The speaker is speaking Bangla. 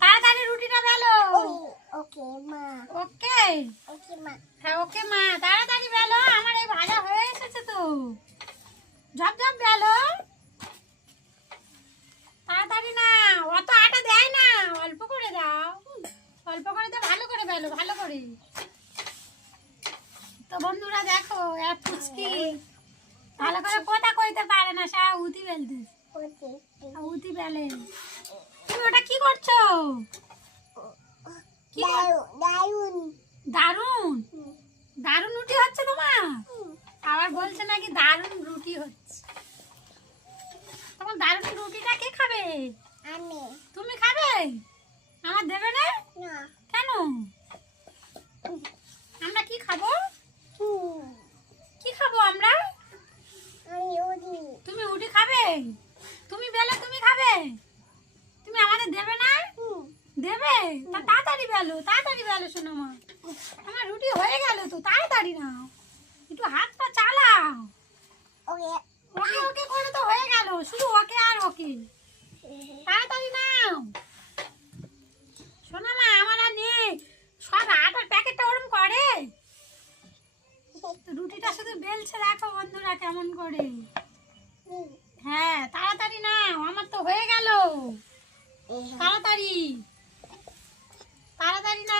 তাড়াতাড়ি রুটিটা বেলো। ওকে মা। ওকে ওকে মা। হ্যাঁ ওকে মা, তাড়াতাড়ি বেলো, আমার এই ভাজা হয়ে এসেছে তো। ঝপ ঝপ বেলো, তাড়াতাড়ি না, অত আটা দেয় না, অল্প করে দাও, অল্প করে দাও, ভালো করে বেলো, ভালো করে। তো বন্ধুরা দেখো এক পুচকি ভালো করে কথা কইতে পারে না, সা উতি বেলতে, ওকে। উতি বেলে। তুমি ওটা কি করছো? কি দারুন। দারুন দারুন রুটি হচ্ছে তোমার? আবার বলছে নাকি দারুন রুটি হচ্ছে। তোমার দারুন রুটিটা কে খাবে? আমি। তুমি খাবে? আমার দেবে না না। কেন? আমরা কি খাবো? কি খাবো আমরা? আমি ওদি। তুমি রুটি খাবে? তুমি বেলে তুমি খাবে? তুমি আমাদের দেবে না? দেবে? তা তাড়াতাড়ি বেলো শোনো মা, আমার রুটি হয়ে গেল তো, তাড়াতাড়ি নাও, একটু হাত পা চালাও। ওকে। ওকে ওকে করে তো হয়ে গেল, শুধু ওকে আর ওকে, তাড়াতাড়ি নাও শোনো মা, আমার আর নেই, সব আটার প্যাকেটটা ওরম করে। রুটিটা শুধু বেলছে দেখো বন্ধুরা কেমন করে। হ্যাঁ তাড়াতাড়ি নাও, আমার তো হয়ে গেল, তাড়াতাড়ি তাড়াতাড়ি না।